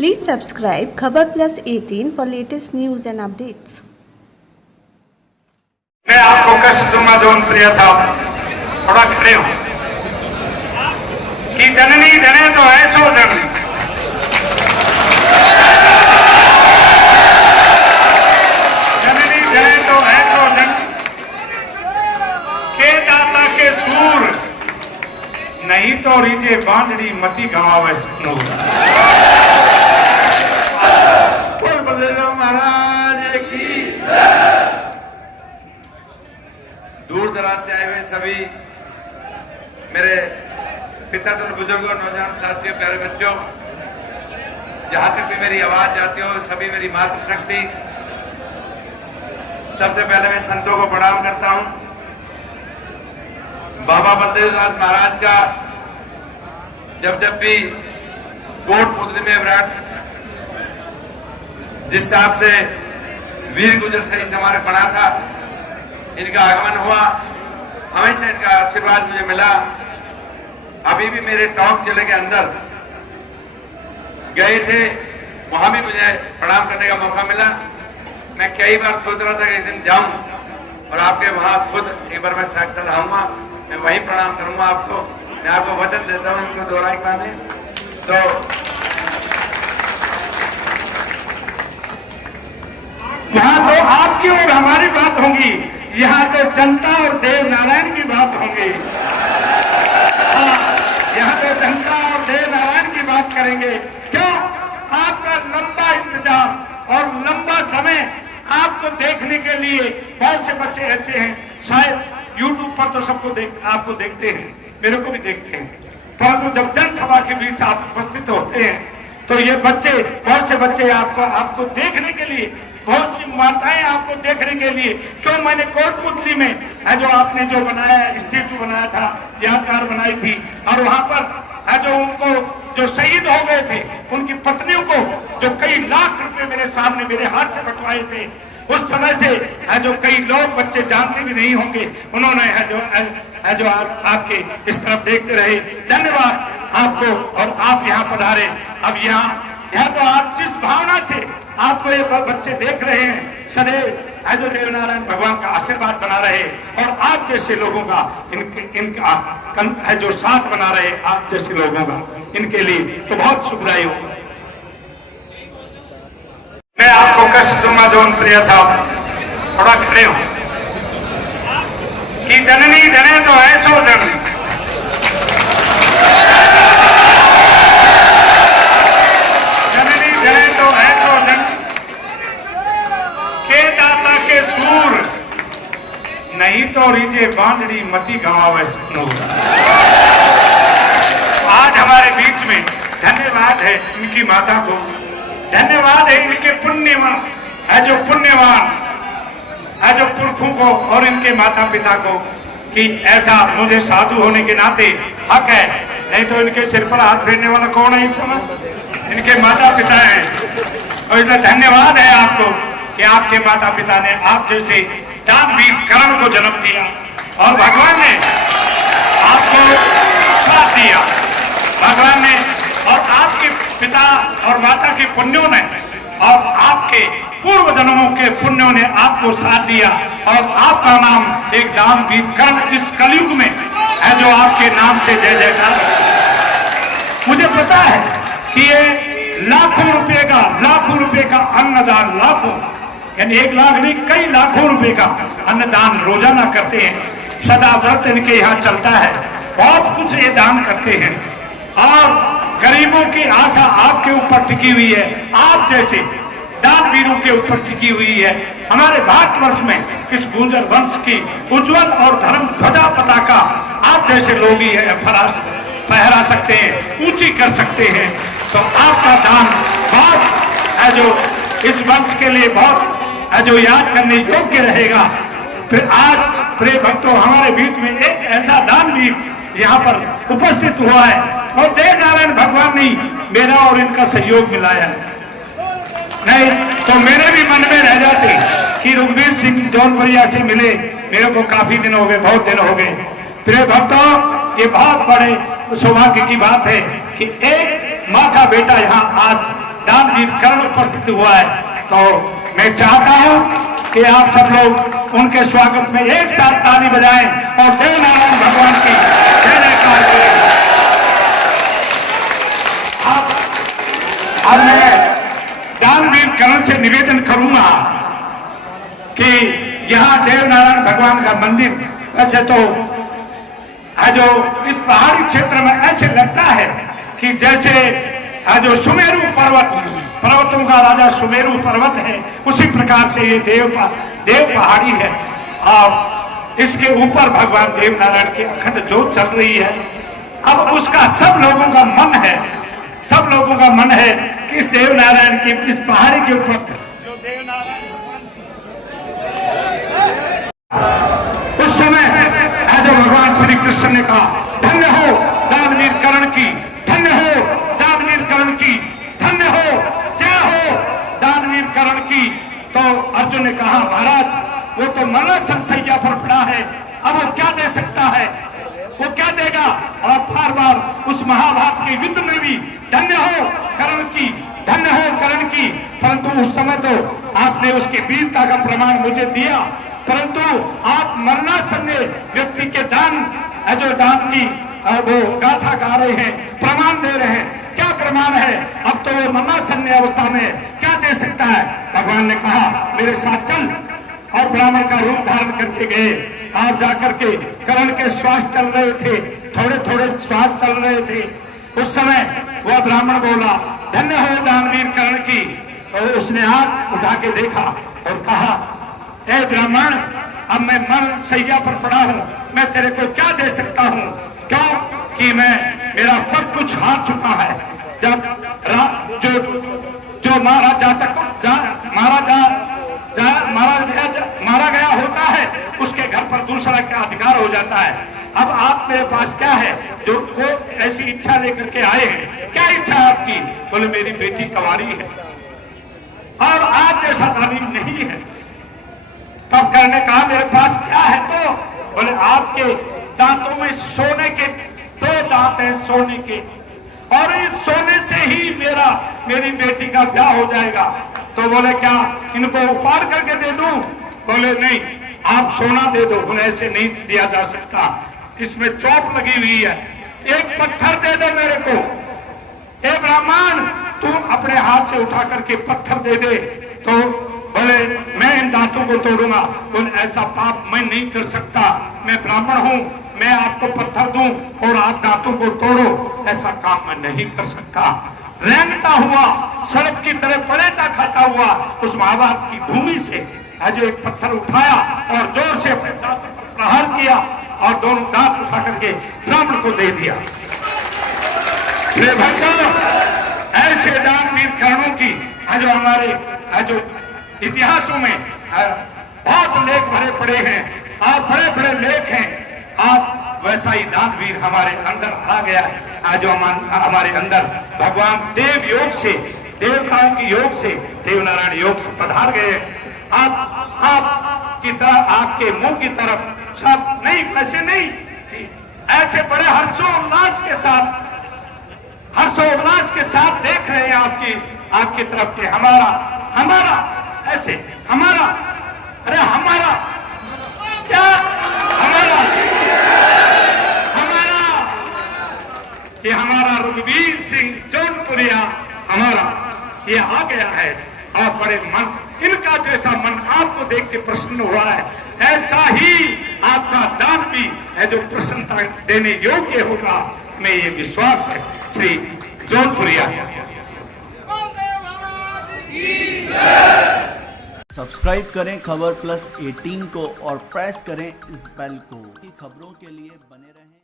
Please subscribe Khabar Plus 18 for latest news and updates. मैं आपको कष्ट दूंगा जोन प्रिया साहब, थोड़ा खड़े हो कि जननी जने तो ऐसो जननी, जननी जने तो ऐसो जन के दाता के सूर नहीं तो रीजे बांधड़ी मती गवावे नूर। महाराज की दूर दराज से आए हुए सभी मेरे पिताजन बुजुर्गों, नौजवान साथियों, प्यारे बच्चों, जहां तक भी मेरी आवाज जाती हो, सभी मेरी मातृशक्ति। सबसे पहले मैं संतों को प्रणाम करता हूं। बाबा बलदेव दास महाराज का जब भी कोटपुतली में विराट जिस हिसाब से वीर गुजर सही से हमारे पढ़ा था, इनका आगमन हुआ, हमेशा इनका आशीर्वाद मुझे मिला। अभी भी मेरे टॉक जिले के अंदर गए थे, वहां भी मुझे प्रणाम करने का मौका मिला। मैं कई बार सोच रहा था कि एक दिन जाऊं और आपके वहां खुद एक बार मैं साक्षात आऊंगा, मैं वहीं प्रणाम करूंगा आपको। मैं आपको वचन देता हूं, इनको दोहराई पाने तो वहां तो आपकी और हमारी बात होगी, यहाँ तो जनता और देव नारायण की बात होगी। यहाँ तो जनता और देव नारायण की बात करेंगे। क्यों? आपका लंबा इंतजार और लंबा समय आपको देखने के लिए बहुत से बच्चे ऐसे हैं, शायद यूट्यूब पर तो सबको आपको देखते हैं, मेरे को भी देखते हैं, परंतु जब जनसभा के बीच आप उपस्थित होते हैं तो ये बच्चे, बहुत से बच्चे आपको देखने के लिए, बहुत सी माताएं आपको देखने के लिए, क्यों मैंने कोटपुतली में जो आपने जो बनाया स्टेचू बनाया था, यादगार बनाई थी, और वहां पर जो उनको जो शहीद हो गए थे उनकी पत्नियों को जो कई लाख रुपए मेरे सामने मेरे हाथ से बंटवाए थे, उस समय से जो कई लोग बच्चे जानते भी नहीं होंगे, उन्होंने जो आपके इस तरफ देखते रहे। धन्यवाद आपको, और आप यहाँ पधारे। अब यहाँ तो आप जिस भावना से आपको ये बच्चे देख रहे हैं, सदैव जो देवनारायण भगवान का आशीर्वाद बना रहे और आप जैसे लोगों का इनका जो साथ बना रहे, आप जैसे लोगों का, इनके लिए तो बहुत शुभदायी हो। मैं आपको कष्ट दूंगा जोन प्रिया साहब, थोड़ा खड़े हो कि जननी जने तो ऐसो जननी, जननी जने तो ऐसो जन के दाता के सूर नहीं तो रीजे बांधड़ी मती गवावे नूर। आज हमारे बीच में धन्यवाद है इनकी माता को, धन्यवाद है इनके पुण्यवान जो पुरखों को और इनके माता पिता को, कि ऐसा मुझे साधु होने के नाते हक है, नहीं तो इनके सिर पर हाथ फेरने वाला कौन है इस समय? इनके माता पिता हैं। और इसलिए धन्यवाद है आपको कि आपके माता पिता ने आप जैसे दानवीर कर्ण को जन्म दिया और भगवान ने आपको साथ दिया। भगवान ने और आपके पिता और माता के पुण्यों ने और आपके पूर्व जन्मों के पुण्यों ने आपको साथ दिया, और आपका नाम एक दानवीर कर्ण इस कलयुग में है जो आपके नाम से जय जयकार। मुझे पता है कि ये लाखों रुपए का अन्नदान, लाखों यानी 1 लाख नहीं, कई लाखों रुपए का अन्नदान रोजाना करते हैं। सदा व्रत इनके यहाँ चलता है, बहुत कुछ ये दान करते हैं और गरीबों की आशा आपके ऊपर टिकी हुई है, आप जैसे दानवीरों के ऊपर टिकी हुई है। हमारे भारतवर्ष में इस गुर्जर वंश की उज्जवल और धर्म ध्वजा पताका आप जैसे लोग ही फहरा सकते हैं, ऊंची कर सकते हैं। तो आपका दान बहुत जो इस वंश के लिए बहुत जो याद करने योग्य रहेगा। फिर आज प्रिय भक्तों, हमारे बीच में एक ऐसा दानवीर यहाँ पर उपस्थित हुआ है और देव नारायण भगवान ने मेरा और इनका सहयोग मिलाया है। नहीं तो मेरे भी मन में रह जाते कि रघुवीर सिंह जौनपुरिया से मिले, मेरे को काफी दिन हो गए, बहुत दिन हो गए। प्रिय भक्तों, ये बहुत बड़े सौभाग्य की बात है कि एक माँ का बेटा यहाँ आज उपस्थित हुआ है। तो मैं चाहता हूं कि आप सब लोग उनके स्वागत में एक साथ ताली बजाएं और देवनारायण भगवान की जय जयकार करें। अब मैं दानवीर करण से निवेदन करूंगा कि यहाँ देवनारायण भगवान का मंदिर वैसे तो जो इस पहाड़ी क्षेत्र में ऐसे लगता है कि जैसे जो सुमेरु पर्वतों का राजा सुमेरु पर्वत है, उसी प्रकार से ये देव पहाड़ी है और इसके ऊपर भगवान देवनारायण की अखंड ज्योत चल रही है। अब उसका सब लोगों का मन है कि इस देवनारायण की इस पहाड़ी के ऊपर जो देवनारायण उस समय जो भगवान श्री कृष्ण ने कहा, धन्य हो दानवीर कर्ण की, धन्य हो दानवीर कर्ण की, धन्य हो, जय हो दानवीर कर्ण की। तो अर्जुन ने कहा, महाराज वो तो मरणासन शैया पर पड़ा है, अब वो क्या दे सकता है, वो क्या देगा। और बार बार उस महाभारत के युद्ध में भी धन्य हो कर्ण की, धन्य हो कर्ण की, परंतु उस समय तो आपने उसकी वीरता का प्रमाण मुझे दिया, परंतु आप मरणासन व्यक्ति के दान की वो गाथा गा रहे हैं, प्रमाण दे रहे हैं। क्या प्रमाण है? अब तो वो मरणासन अवस्था में क्या दे सकता है। भगवान ने कहा, मेरे साथ चल, और ब्राह्मण का रूप धारण करके गए। आप जाकर के कर्ण के श्वास चल रहे थे, थोड़े थोड़े श्वास चल रहे थे। उस समय वह ब्राह्मण बोला, धन्य हो दानवीर कर्ण की। तो उसने हाथ उठा के देखा और कहा, ए ब्राह्मण, अब मैं मरण शैया पर पड़ा हूं, मैं तेरे को क्या दे सकता हूं। क्यों कि मेरा सब कुछ हार चुका है। जब जो मारा गया होता है, उसके घर पर दूसरा क्या अधिकार हो जाता है। अब आप मेरे पास क्या है जो को ऐसी इच्छा लेकर के आए हैं, क्या इच्छा आपकी? बोले मेरी बेटी कुंवारी है और आज जैसा तालीम नहीं है। तब कर्ण ने कहा, मेरे पास क्या है? तो बोले आपके दांतों में सोने के 2 दांत हैं, सोने के, और इस सोने से ही मेरी बेटी का ब्याह हो जाएगा। तो बोले क्या इनको उपाड़ करके दे दूं? बोले नहीं, आप सोना दे दो। उन्हें ऐसे नहीं दिया जा सकता, इसमें चोट लगी हुई है, एक पत्थर दे दो मेरे को। ए ब्राह्मण, तू अपने हाथ से उठा करके पत्थर दे दे। तो बोले मैं इन दांतों को तोड़ूंगा। बोले ऐसा पाप मैं नहीं कर सकता, मैं ब्राह्मण हूं, मैं आपको पत्थर दूं और आप दांतों को तोड़ो, ऐसा काम मैं नहीं कर सकता। रेंगता हुआ सड़क की तरह पड़ेता खाता हुआ उस महाभारत की भूमि से जो एक पत्थर उठाया और जोर से अपने दांतों पर प्रहार किया और दोनों दांत उठा करके ब्राह्मण को दे दिया। ऐसे दानवीर कर्णों की जो हमारे जो इतिहासों में बहुत लेख भरे पड़े हैं और बड़े बड़े लेख हैं। आप वैसा ही दानवीर हमारे अंदर आ गया है। जो हमारे अंदर भगवान देव योग से, देवताओं की योग से, देवनारायण योग से पधार गए। आप की तरह, आपके मुंह की तरफ सब नहीं, ऐसे नहीं, ऐसे बड़े हर्षोल्लास के साथ देख रहे हैं आपकी तरफ के हमारा ऐसे हमारा, अरे हमारा क्या, ये हमारा रघुवीर सिंह जौनपुरिया हमारा ये आ गया है। और बड़े मन, इनका जैसा मन आपको देख के प्रसन्न हुआ है, ऐसा ही आपका दान भी है जो प्रसन्नता देने योग्य होगा, में ये विश्वास है। श्री जौनपुरिया। सब्सक्राइब करें खबर प्लस 18 को और प्रेस करें इस बेल को, खबरों के लिए बने रहें।